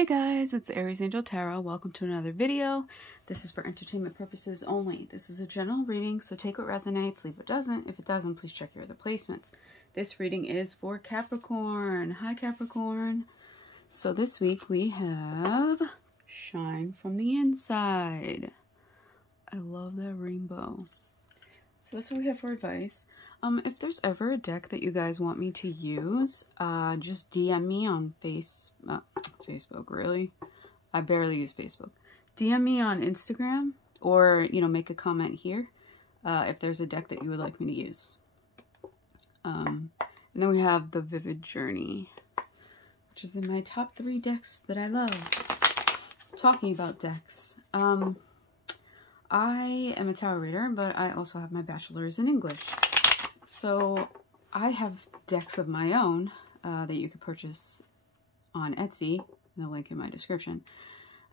Hey guys, it's Aries Angel Tarot. Welcome to another video. This is for entertainment purposes only. This is a general reading, so take what resonates, leave what doesn't. If it doesn't, please check your other placements. This reading is for Capricorn. Hi Capricorn. So this week we have Shine from the Inside. I love that rainbow. So that's what we have for advice. If there's ever a deck that you guys want me to use, just DM me on Facebook, really? I barely use Facebook. DM me on Instagram or, make a comment here if there's a deck that you would like me to use. And then we have the Vivid Journey, which is in my top 3 decks that I love. Talking about decks. I am a tarot reader, but I also have my bachelor's in English. So I have decks of my own that you can purchase on Etsy, the link in my description.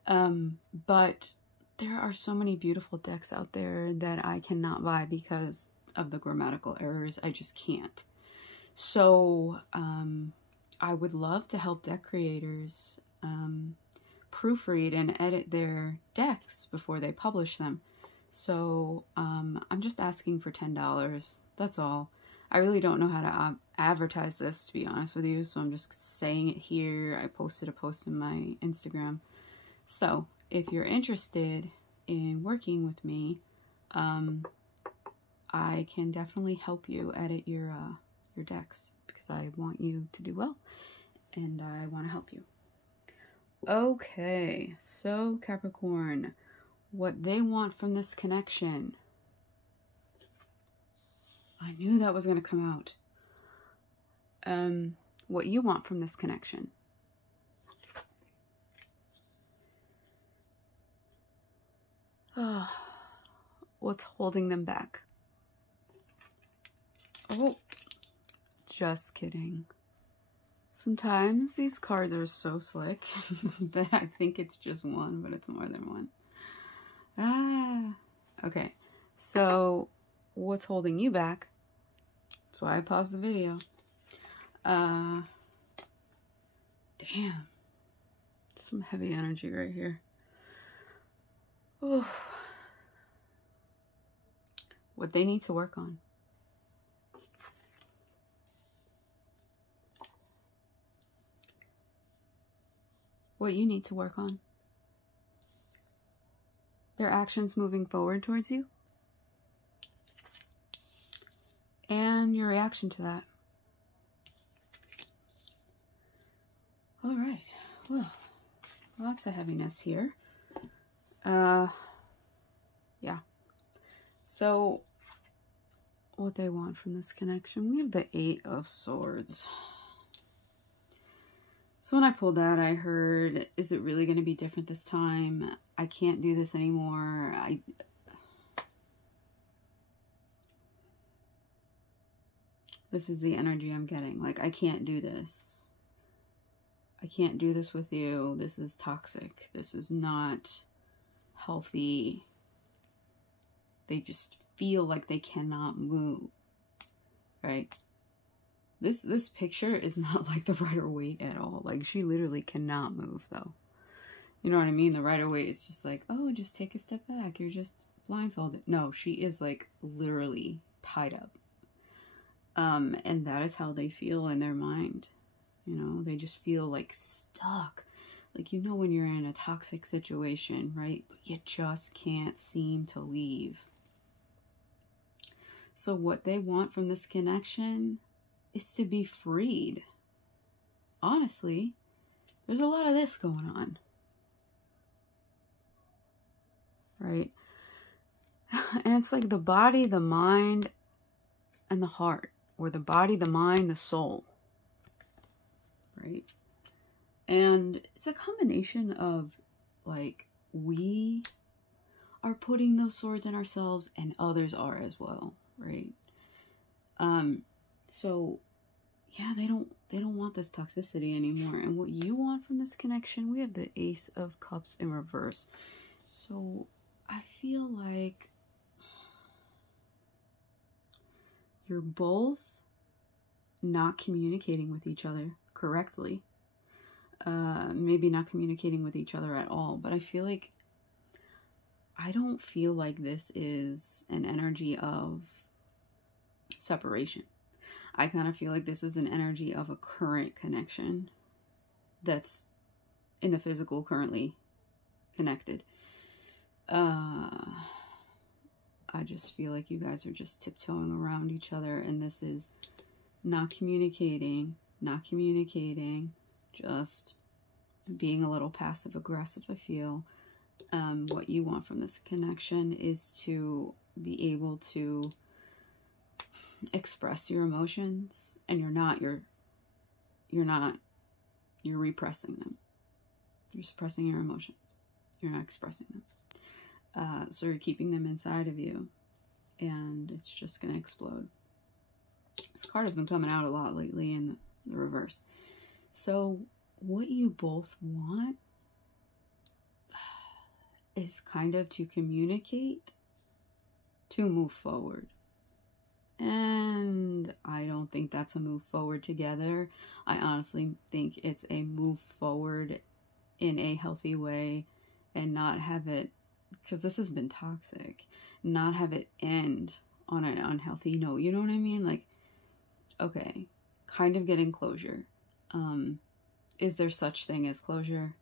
But there are so many beautiful decks out there that I cannot buy because of the grammatical errors. I just can't. So I would love to help deck creators proofread and edit their decks before they publish them. So I'm just asking for $10. That's all. I really don't know how to advertise this, to be honest with you, so I'm just saying it here. I posted a post in my Instagram. So if you're interested in working with me, I can definitely help you edit your decks because I want you to do well and I want to help you. Okay, so Capricorn, what they want from this connection. I knew that was going to come out. What you want from this connection. What's holding them back? Oh, just kidding. Sometimes these cards are so slick that I think it's just one, but it's more than one. Okay. So what's holding you back? That's why I paused the video. Damn. Some heavy energy right here. Oh. What they need to work on. What you need to work on. Their actions moving forward towards you. And your reaction to that. All right. Well, lots of heaviness here. Yeah. So, what they want from this connection. We have the 8 of Swords. So when I pulled that, I heard, is it really going to be different this time? I can't do this anymore. This is the energy I'm getting. Like, I can't do this. I can't do this with you. This is toxic. This is not healthy. They just feel like they cannot move. Right? This picture is not like the Rider-Waite at all. Like, she literally cannot move, though. You know what I mean? The Rider-Waite is just like, oh, just take a step back. You're just blindfolded. No, she is, like, literally tied up. And that is how they feel in their mind. You know, they just feel like stuck. Like, you know when you're in a toxic situation, right? But you just can't seem to leave. So what they want from this connection is to be freed. Honestly, there's a lot of this going on. Right? And it's like the body, the mind, and the heart. Or the body, the mind, the soul. Right? And it's a combination of, like, we are putting those swords in ourselves and others are as well. Right? So, yeah, they don't want this toxicity anymore. And what you want from this connection, we have the Ace of Cups in reverse. So, I feel like you're both not communicating with each other correctly. maybe not communicating with each other at all. But I feel like, I don't feel like this is an energy of separation. I kind of feel like this is an energy of a current connection that's in the physical, currently connected. I just feel like you guys are just tiptoeing around each other, and this is not communicating, just being a little passive aggressive. I feel what you want from this connection is to be able to express your emotions, and you're repressing them. You're suppressing your emotions. You're not expressing them. So you're keeping them inside of you, and it's just going to explode. This card has been coming out a lot lately in the reverse. So what you both want is kind of to communicate, to move forward. And I don't think that's a move forward together. I honestly think it's a move forward in a healthy way, and not have it, because this has been toxic, not have it end on an unhealthy note. You know what I mean? Like, okay, kind of getting closure. Is there such thing as closure?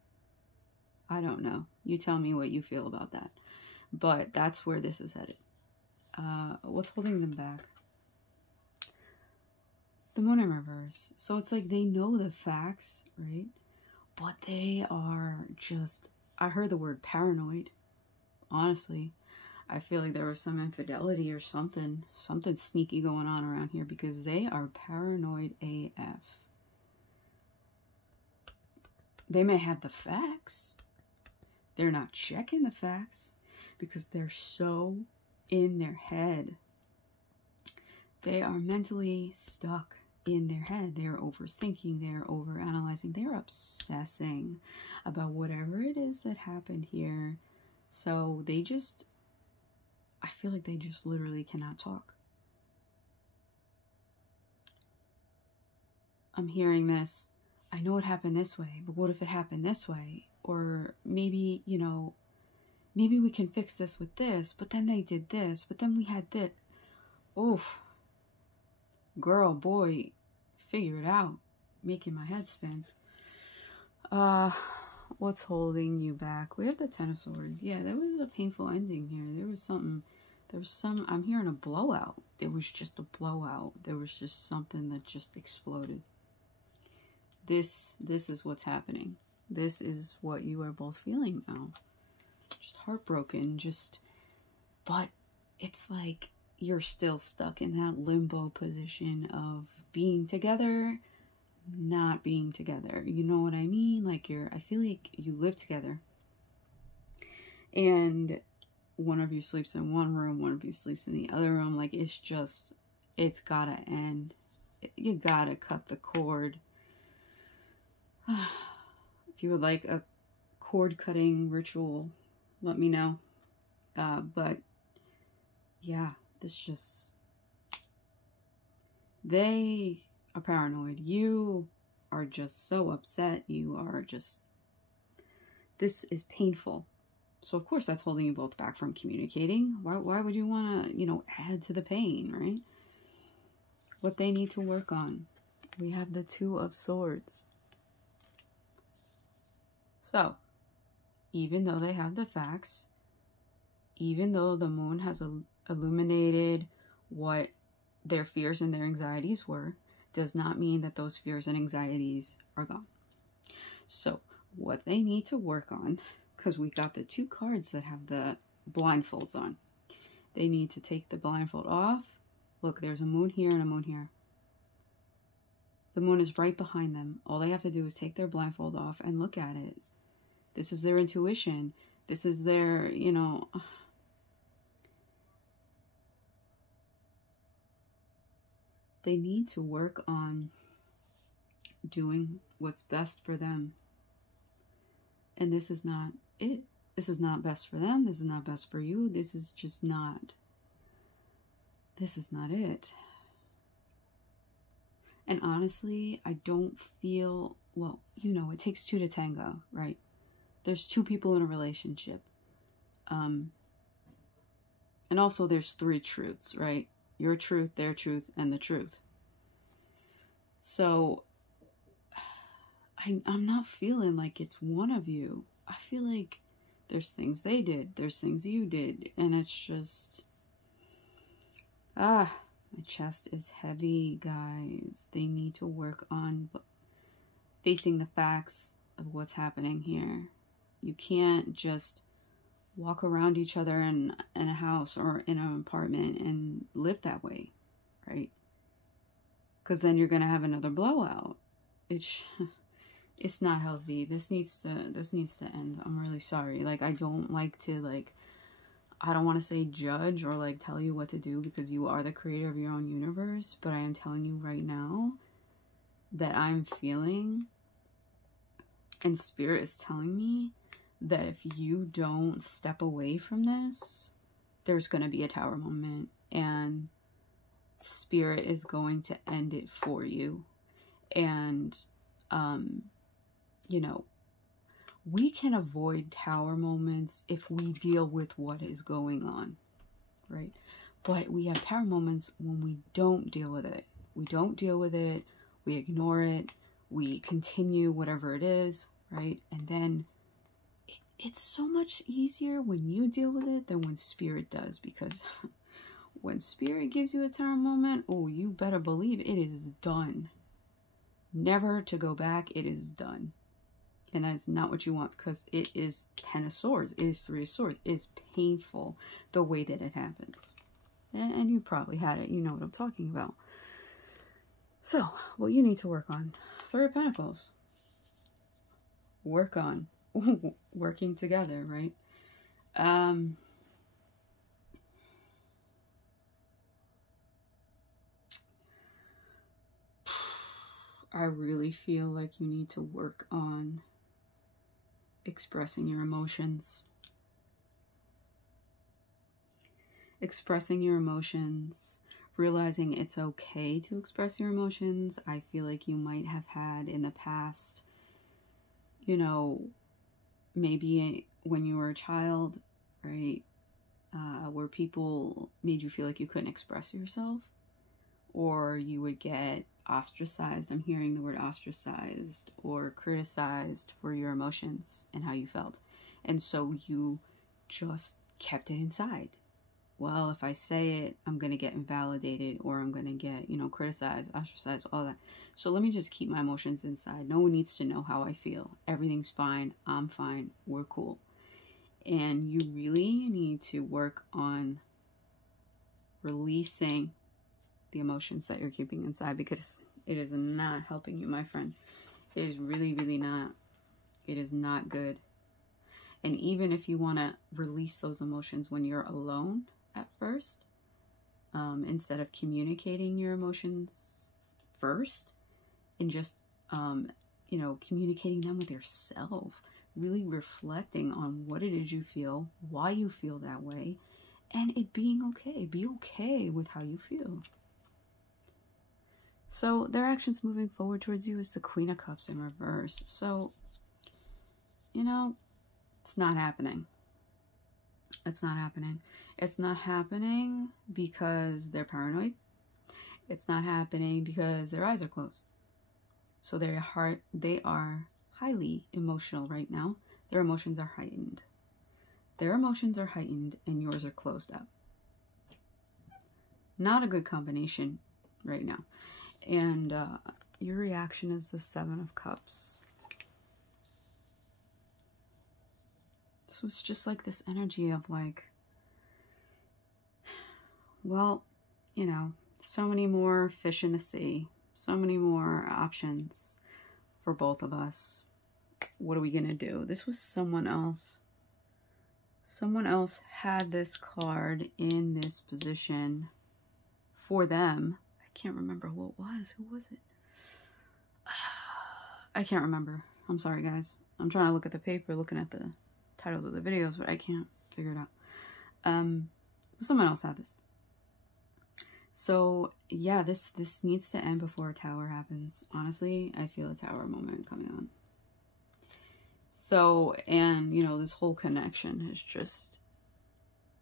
I don't know. You tell me what you feel about that. But that's where this is headed. What's holding them back? The Moon in reverse. So it's like they know the facts, right? But they are just, I heard the word paranoid. Honestly, I feel like there was some infidelity or something sneaky going on around here, because they are paranoid AF. They may have the facts. They're not checking the facts because they're so in their head. They are mentally stuck in their head. They're overthinking, they're overanalyzing, they're obsessing about whatever it is that happened here. So they just, I feel like they just literally cannot talk. I'm hearing this, I know it happened this way, but what if it happened this way? Or maybe, you know, maybe we can fix this with this, but then they did this, but then we had this. Oof. Girl, boy, figure it out. Making my head spin. What's holding you back? We have the Ten of Swords. Yeah, there was a painful ending here. There was some, I'm hearing a blowout. There was just a blowout. There was just something that just exploded. This is what's happening. This is what you are both feeling now. Just heartbroken, but it's like you're still stuck in that limbo position of being together, not being together. You know what I mean? Like I feel like you live together, and one of you sleeps in one room, one of you sleeps in the other room. Like, it's gotta end. You gotta cut the cord. If you would like a cord cutting ritual, let me know. But yeah, they are paranoid. You are just so upset. You are just, this is painful. So of course that's holding you both back from communicating. Why would you want to, you know, add to the pain, right? What they need to work on. We have the Two of Swords. So, even though they have the facts, even though the moon has illuminated what their fears and their anxieties were, does not mean that those fears and anxieties are gone. So, what they need to work on, because we got the two cards that have the blindfolds on. They need to take the blindfold off. Look, there's a moon here and a moon here. The moon is right behind them. All they have to do is take their blindfold off and look at it. This is their intuition. This is their, you know, they need to work on doing what's best for them. And this is not it. This is not best for them. This is not best for you. This is just not, this is not it. And honestly, I don't feel well, you know, it takes two to tango, right? There's two people in a relationship. And also there's three truths, right? Your truth, their truth, and the truth. So I'm not feeling like it's one of you. I feel like there's things they did, there's things you did, and it's just, my chest is heavy, guys. They need to work on facing the facts of what's happening here. You can't just walk around each other in a house or in an apartment and live that way, right? Because then you're gonna have another blowout. It's not healthy. This needs to end. I'm really sorry. Like, I don't like to, like, I don't want to say judge or like tell you what to do, because you are the creator of your own universe, but I am telling you right now that I'm feeling, and Spirit is telling me, that if you don't step away from this, there's going to be a tower moment, and Spirit is going to end it for you. And, you know, we can avoid tower moments if we deal with what is going on, right? But we have tower moments when we don't deal with it. We don't deal with it. We ignore it. We continue whatever it is, right? And then it's so much easier when you deal with it than when Spirit does, because when Spirit gives you a tower moment, oh, you better believe it is done. Never to go back. It is done. And that's not what you want, because it is 10 of Swords. It is 3 of Swords. It is painful the way that it happens. And you probably had it. You know what I'm talking about. So, what you need to work on. 3 of Pentacles. Work on. Working together, right? I really feel like you need to work on expressing your emotions. Expressing your emotions. Realizing it's okay to express your emotions. I feel like you might have had in the past, you know, maybe when you were a child, right, where people made you feel like you couldn't express yourself, or you would get ostracized. I'm hearing the word ostracized, or criticized for your emotions and how you felt. And so you just kept it inside. Well, if I say it, I'm going to get invalidated, or I'm going to get, you know, criticized, ostracized, all that. So let me just keep my emotions inside. No one needs to know how I feel. Everything's fine. I'm fine. We're cool. And you really need to work on releasing the emotions that you're keeping inside, because it is not helping you, my friend. It is really, really not. It is not good. And even if you want to release those emotions when you're alone at first, instead of communicating your emotions first, and just, you know, communicating them with yourself, really reflecting on what it is you feel, why you feel that way, and it being okay. Be okay with how you feel. So their actions moving forward towards you is the Queen of Cups in reverse. So, you know, it's not happening. It's not happening. It's not happening because they're paranoid. It's not happening because their eyes are closed. So they are highly emotional right now. Their emotions are heightened. Their emotions are heightened and yours are closed up. Not a good combination right now. And your reaction is the 7 of Cups. So it's just like this energy of like, well, you know, so many more fish in the sea, so many more options for both of us. What are we going to do? This was someone else. Someone else had this card in this position for them. I can't remember who it was. Who was it? I can't remember. I'm sorry, guys. I'm trying to look at the paper, looking at the titles of the videos, but I can't figure it out. Someone else had this. So yeah, this needs to end before a tower happens. Honestly, I feel a tower moment coming on. So, and you know, this whole connection has just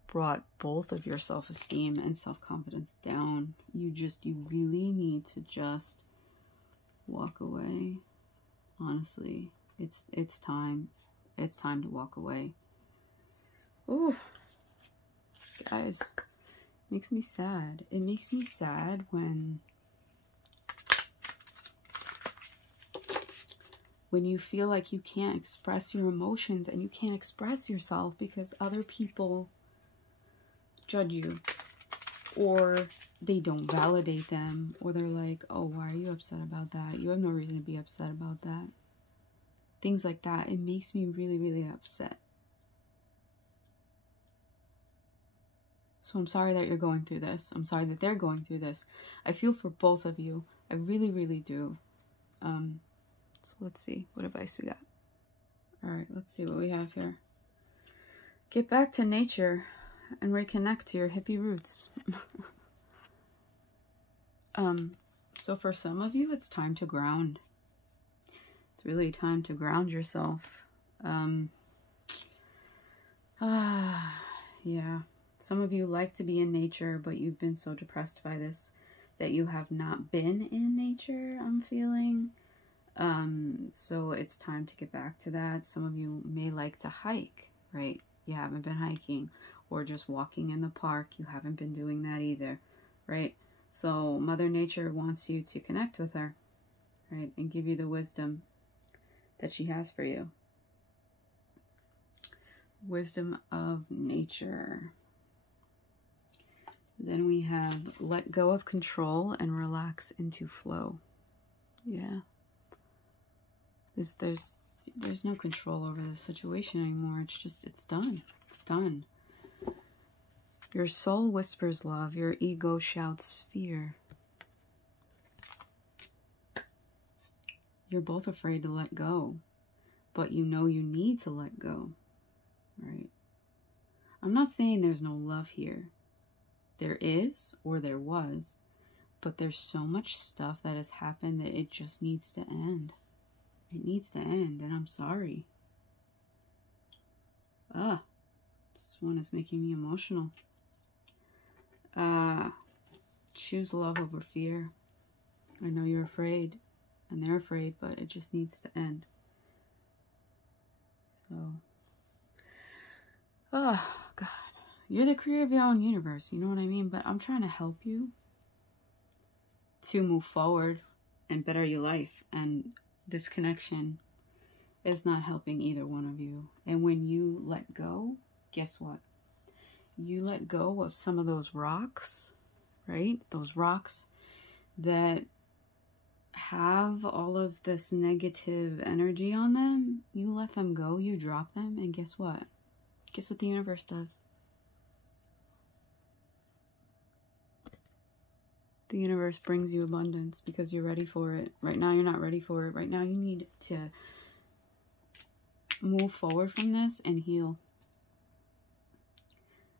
brought both of your self-esteem and self-confidence down. You really need to just walk away. Honestly, it's time. It's time to walk away. Ooh, guys. Makes me sad. It makes me sad when you feel like you can't express your emotions and you can't express yourself because other people judge you, or they don't validate them, or they're like, oh, why are you upset about that? You have no reason to be upset about that. Things like that. It makes me really, really upset. So I'm sorry that you're going through this. I'm sorry that they're going through this. I feel for both of you. I really, really do. So let's see what advice we got. All right, let's see what we have here. Get back to nature and reconnect to your hippie roots. So for some of you, it's time to ground. It's really time to ground yourself. Yeah. Some of you like to be in nature, but you've been so depressed by this that you have not been in nature, I'm feeling. So it's time to get back to that. Some of you may like to hike, right? You haven't been hiking, or just walking in the park. You haven't been doing that either, right? So Mother Nature wants you to connect with her, right? And give you the wisdom that she has for you. Wisdom of nature. Then we have let go of control and relax into flow. Yeah. There's no control over the situation anymore. It's just, it's done. It's done. Your soul whispers love. Your ego shouts fear. You're both afraid to let go, but you know you need to let go, right? I'm not saying there's no love here. There is, or there was, but there's so much stuff that has happened that it just needs to end. It needs to end, and I'm sorry. This one is making me emotional. Choose love over fear. I know you're afraid, and they're afraid, but it just needs to end. So, oh, God. You're the creator of your own universe, you know what I mean? But I'm trying to help you to move forward and better your life. And this connection is not helping either one of you. And when you let go, guess what? You let go of some of those rocks, right? Those rocks that have all of this negative energy on them. You let them go, you drop them, and guess what? Guess what the universe does? The universe brings you abundance because you're ready for it. Right now, you're not ready for it. Right now, you need to move forward from this and heal.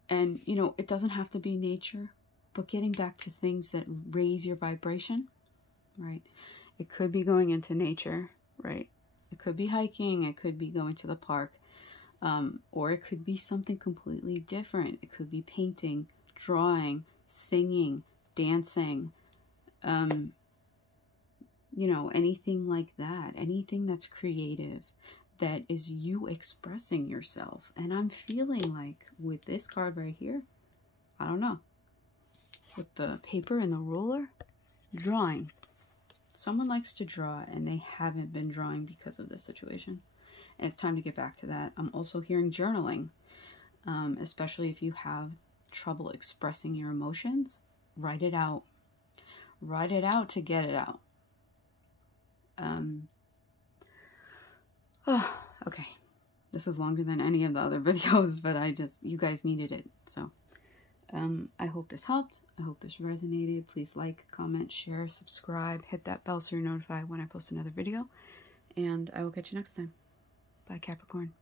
And, you know, it doesn't have to be nature, but getting back to things that raise your vibration, right? It could be going into nature, right? It could be hiking. It could be going to the park. Or it could be something completely different. It could be painting, drawing, singing, dancing, you know, anything like that. Anything that's creative, that is you expressing yourself. And I'm feeling like with this card right here, I don't know, with the paper and the ruler, drawing. Someone likes to draw and they haven't been drawing because of this situation. And it's time to get back to that. I'm also hearing journaling, especially if you have trouble expressing your emotions. Write it out. Write it out to get it out. Oh, okay. This is longer than any of the other videos, but you guys needed it. So, I hope this helped. I hope this resonated. Please like, comment, share, subscribe, hit that bell so you're notified when I post another video. And I will catch you next time. Bye, Capricorn.